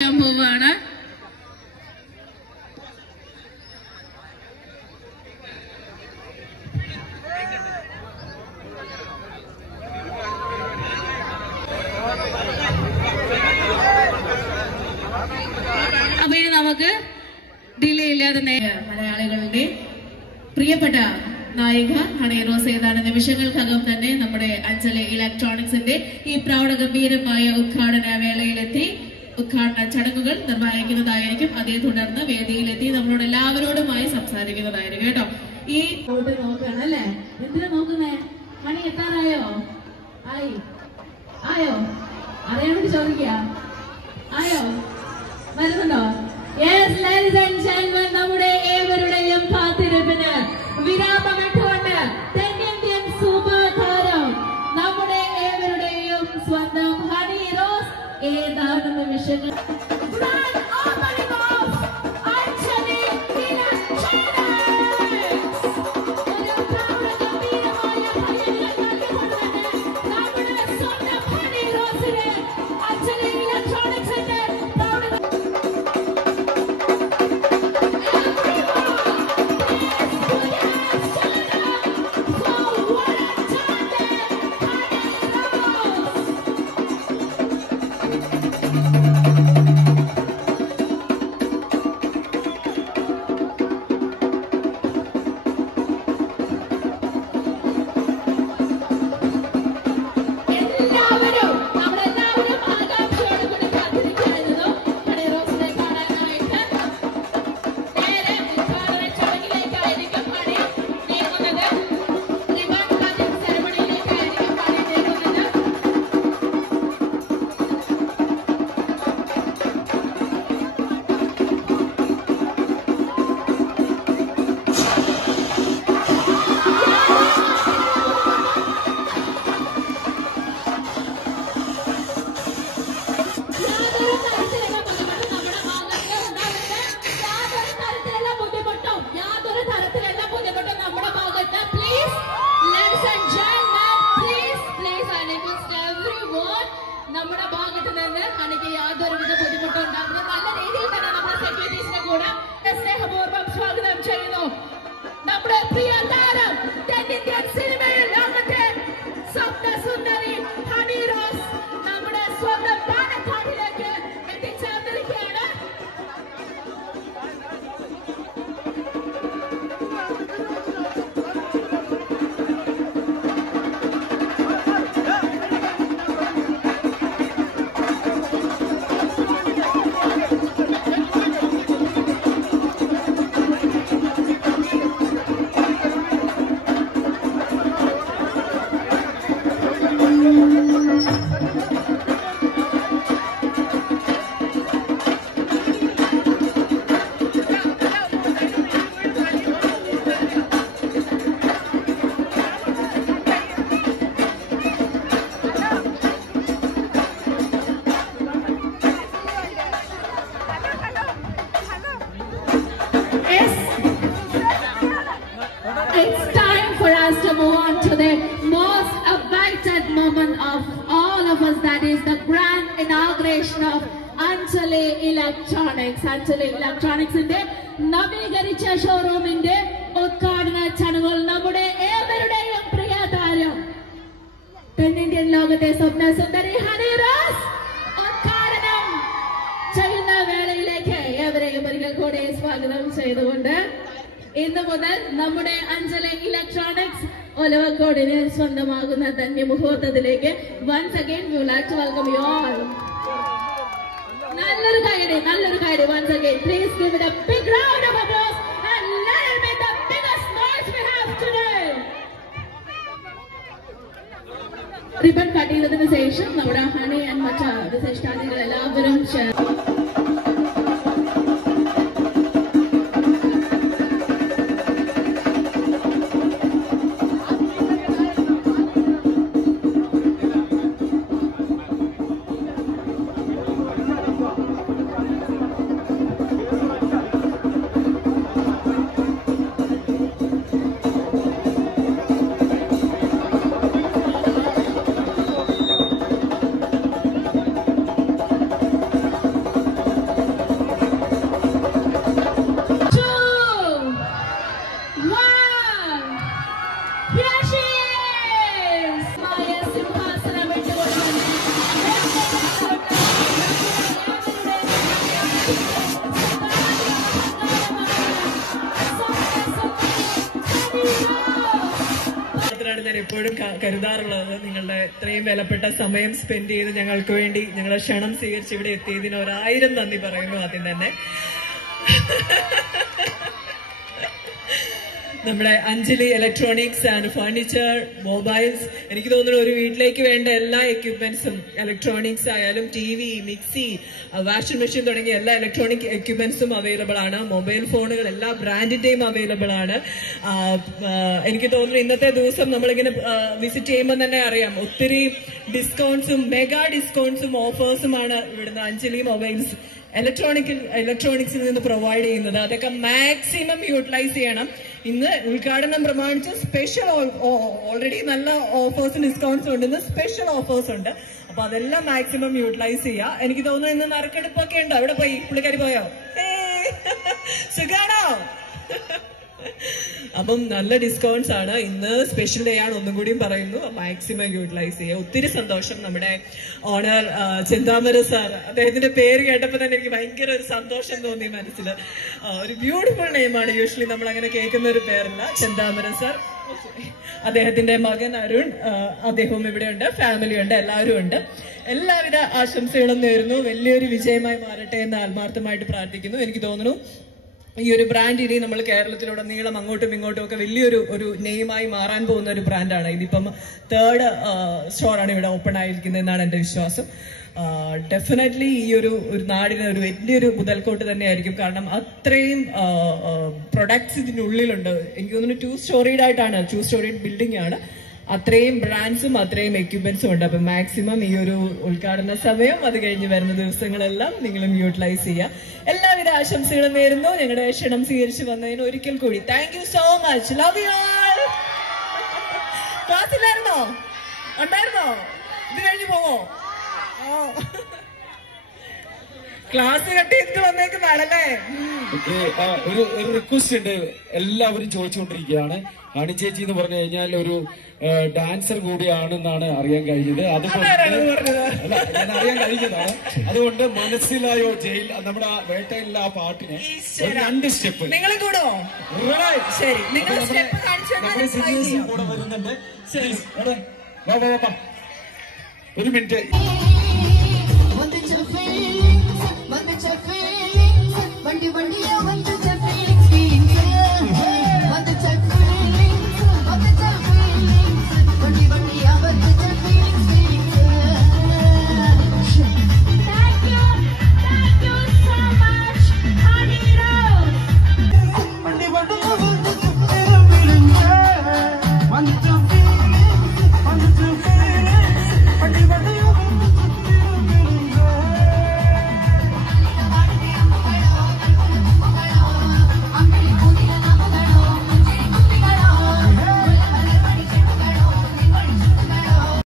പോവാണ്. അപ്പൊ ഇനി നമുക്ക് ഡിലേ ഇല്ലാതെ മലയാളികളുടെ പ്രിയപ്പെട്ട നായിക ഹണി റോസ് ഏതാനും നിമിഷങ്ങൾക്കകം തന്നെ നമ്മുടെ അഞ്ജലി ഇലക്ട്രോണിക്സിന്റെ ഈ പ്രൗഢഗംഭീരമായ ഉദ്ഘാടന വേളയിലെത്തി ഉദ്ഘാടന ചടങ്ങുകൾ നിർവഹിക്കുന്നതായിരിക്കും. അതേ തുടർന്ന് വേദിയിലെത്തി നമ്മളോട് എല്ലാവരോടുമായി സംസാരിക്കുന്നതായിരിക്കും കേട്ടോ. ഈ നോക്കുകയാണ് അല്ലേ? എന്തിനാ നോക്കുന്നേ? ഹണി എത്താറായോ? ആയോ? അറിയാൻ വേണ്ടി ചോദിക്കുക. ആയോ? വരുന്നുണ്ടോ? Yes, ladies and gentlemen, നമ്മുടെ ഏവരുടെയും കാത്തിരിപ്പിന് വിരാമമിട്ടുകൊണ്ട് തെന്നിന്ത്യൻ സൂപ്പർ താരം നമ്മുടെ ഏവരുടെയും സ്വന്തം ഹണി റോസ് ഏതാനും നിമിഷങ്ങൾ നമ്മുടെ ഭാഗത്ത് നിന്ന് ഹണിക്ക് യാതൊരുവിധ ബുദ്ധിമുട്ടും ഉണ്ടാകുന്ന നല്ല രീതിയിൽ തന്നെ നമ്മുടെ സെക്യൂരിറ്റീസിനെ കൂടെ സ്നേഹപൂർവ്വം സ്വാഗതം ചെയ്യുന്നു. നമ്മുടെ പ്രിയ താരം തെന്നിന്ത്യൻ സിനിമയിൽ ലോകത്തെ സ്വപ്ന സുന്ദരി ഹണി റോസ് നമ്മുടെ സ്വന്തം പാലക്കാടിലേക്ക് എത്തിച്ചേർന്നിരിക്കുകയാണ്. It's time for us to move on to the most awaited moment of all of us, that is the grand inauguration of Anjali Electronics. Anjali Electronics ന്റെ നവീകരിച്ച ഷോറൂമിന്റെ ഉദ്ഘാടന ചടങ്ങുകൾ നമ്മുടെ ഏവരുടെയും പ്രിയ താരം തെന്നിന്ത്യൻ ലോകത്തെ സ്വപ്ന സുന്ദരി ഹണി റോസ് ഉദ്ഘാടനം ചെയ്യുന്ന വേളയിലേക്ക് ഏവരെയും ഒരിക്കൽ കൂടെ സ്വാഗതം ചെയ്തുകൊണ്ട് ഇന്ന് മുതൽ നമ്മുടെ അഞ്ജലി ഇലക്ട്രോണിക്സ് ഒലവക്കോടിന് സ്വന്തമാകുന്ന ധന്യ മുഹൂർത്തത്തിലേക്ക് once again we would like to welcome you all. നല്ലൊരു കൈയടി once again. Please give it a big round of applause and let it be the biggest noise we have today. Ribbon cut ചെയ്തതിനു ശേഷം നമ്മുടെ honey and മറ്റ് വിശിഷ്ടാതിഥികൾ എല്ലാവരും എപ്പോഴും കരുതാറുള്ളത്. നിങ്ങളുടെ ഇത്രയും വിലപ്പെട്ട സമയം സ്പെൻഡ് ചെയ്ത് ഞങ്ങൾക്ക് വേണ്ടി ഞങ്ങളെ ക്ഷണം സ്വീകരിച്ച് ഇവിടെ എത്തിയതിന് 1000 നന്ദി പറയുന്നു ആദ്യം തന്നെ. നമ്മുടെ Anjali electronics and furniture, mobiles, എനിക്ക് തോന്നുന്നു ഒരു വീട്ടിലേക്ക് വേണ്ട എല്ലാ എക്യുപ്മെന്റ്സും, ഇലക്ട്രോണിക്സ് ആയാലും TV, മിക്സി, വാഷിംഗ് മെഷീൻ തുടങ്ങിയ എല്ലാ ഇലക്ട്രോണിക് എക്യുപ്മെന്റ്സും അവൈലബിൾ ആണ്. മൊബൈൽ ഫോണുകൾ എല്ലാ ബ്രാൻഡിന്റെയും അവൈലബിൾ ആണ്. എനിക്ക് തോന്നുന്നു ഇന്നത്തെ ദിവസം നമ്മളിങ്ങനെ വിസിറ്റ് ചെയ്യുമ്പോൾ തന്നെ അറിയാം, ഒത്തിരി ഡിസ്കൗണ്ട്സും മെഗാ ഡിസ്കൗണ്ട്സും ഓഫേഴ്സുമാണ് ഇവിടുന്ന് അഞ്ജലി മൊബൈൽസ് ഇലക്ട്രോണിക്സിൽ നിന്ന് പ്രൊവൈഡ് ചെയ്യുന്നത്. അതൊക്കെ മാക്സിമം യൂട്ടിലൈസ് ചെയ്യണം. ഇന്ന് ഉദ്ഘാടനം പ്രമാണിച്ച് സ്പെഷ്യൽ ഓൾറെഡി നല്ല ഓഫേഴ്സും ഡിസ്കൗണ്ട്സും ഉണ്ട്. ഇന്ന് സ്പെഷ്യൽ ഓഫേഴ്സ് ഉണ്ട്. അപ്പൊ അതെല്ലാം മാക്സിമം യൂട്ടിലൈസ് ചെയ്യുക. എനിക്ക് തോന്നുന്നു ഇന്ന് നറുക്കെടുപ്പൊക്കെ ഉണ്ട്. അവിടെ പോയി പുള്ളിക്കാരി പോയോ? സുഖാണോ? അപ്പം നല്ല ഡിസ്കൗണ്ട്സ് ആണ്. ഇന്ന് സ്പെഷ്യൽ ഡേ ആണ്, ഒന്നും കൂടിയും പറയുന്നു. മാക്സിമം യൂട്ടിലൈസ് ചെയ്യുക. ഒത്തിരി സന്തോഷം. നമ്മുടെ ഓണർ ചെന്താമര സാർ, അദ്ദേഹത്തിന്റെ പേര് കേട്ടപ്പോൾ തന്നെ എനിക്ക് ഭയങ്കര ഒരു സന്തോഷം തോന്നി മനസ്സിൽ. ഒരു ബ്യൂട്ടിഫുൾ നെയിമാണ്. യൂഷ്വലി നമ്മൾ അങ്ങനെ കേൾക്കുന്ന ഒരു പേരല്ല. ചെന്താമര സാർ, അദ്ദേഹത്തിന്റെ മകൻ അരുൺ, അദ്ദേഹവും ഇവിടെ ഉണ്ട്, ഫാമിലി ഉണ്ട്, എല്ലാവരും ഉണ്ട്. എല്ലാവിധ ആശംസകളും നേരുന്നു. വലിയൊരു വിജയമായി മാറട്ടെ എന്ന് ആത്മാർത്ഥമായിട്ട് പ്രാർത്ഥിക്കുന്നു. എനിക്ക് തോന്നുന്നു ഈ ഒരു ബ്രാൻഡ് ഇനി നമ്മൾ കേരളത്തിലുടനീളം അങ്ങോട്ടും ഇങ്ങോട്ടും ഒക്കെ വലിയൊരു നെയിമായി മാറാൻ പോകുന്ന ഒരു ബ്രാൻഡാണ്. ഇതിപ്പം 3rd സ്റ്റോറാണ് ഇവിടെ ഓപ്പൺ ആയിരിക്കുന്നതെന്നാണ് എൻ്റെ വിശ്വാസം. ഡെഫിനറ്റ്ലി ഈ ഒരു നാടിന് ഒരു വലിയൊരു മുതൽക്കോട്ട് തന്നെയായിരിക്കും. കാരണം അത്രയും പ്രൊഡക്ട്സ് ഇതിനുള്ളിലുണ്ട്. എനിക്ക് തോന്നുന്നു 2 സ്റ്റോറീഡ് ആയിട്ടാണ്, 2 സ്റ്റോറീഡ് ബിൽഡിംഗ് ആണ്. അത്രയും ബ്രാൻഡ്സും അത്രയും എക്യുപ്മെന്റ്സും ഉണ്ട്. അപ്പൊ മാക്സിമം ഈ ഒരു ഉദ്ഘാടന സമയം, അത് കഴിഞ്ഞ് വരുന്ന ദിവസങ്ങളെല്ലാം നിങ്ങളും യൂട്ടിലൈസ് ചെയ്യുക. എല്ലാവിധ ആശംസകളും നേരുന്നു. ഞങ്ങളുടെ ക്ഷണം സ്വീകരിച്ച് വന്നതിന് ഒരിക്കൽ കൂടി thank you so much. Love you all. ക്ലാസ്സിലായിരുന്നോ? ഉണ്ടായിരുന്നോ? ഇത് കഴിഞ്ഞ് പോവോ? ക്ലാസ് കട്ട് ചെയ്തിട്ട് വന്നേക്കുന്നതാണല്ലേ? ഒരു റിക്വസ്റ്റ് ഉണ്ട്. എല്ലാവരും ചോദിച്ചുകൊണ്ടിരിക്കുകയാണ്. ഹണി ചേച്ചി എന്ന് പറഞ്ഞു കഴിഞ്ഞാൽ ഒരു ഡാൻസർ കൂടിയാണെന്നാണ് അറിയാൻ കഴിഞ്ഞത്. അതുകൊണ്ട് ഞാൻ അറിയാൻ കഴിഞ്ഞതാണ്. അതുകൊണ്ട് മനസ്സിലായോ ജയിൽ, നമ്മുടെ വേട്ടയിലുള്ള ആ പാട്ടിന് 2 സ്റ്റെപ്പ് നിങ്ങൾ കൂടോ? ശരി, നിങ്ങൾ കൂടെ വരുന്നുണ്ട്. ഒരു മിനിറ്റ്.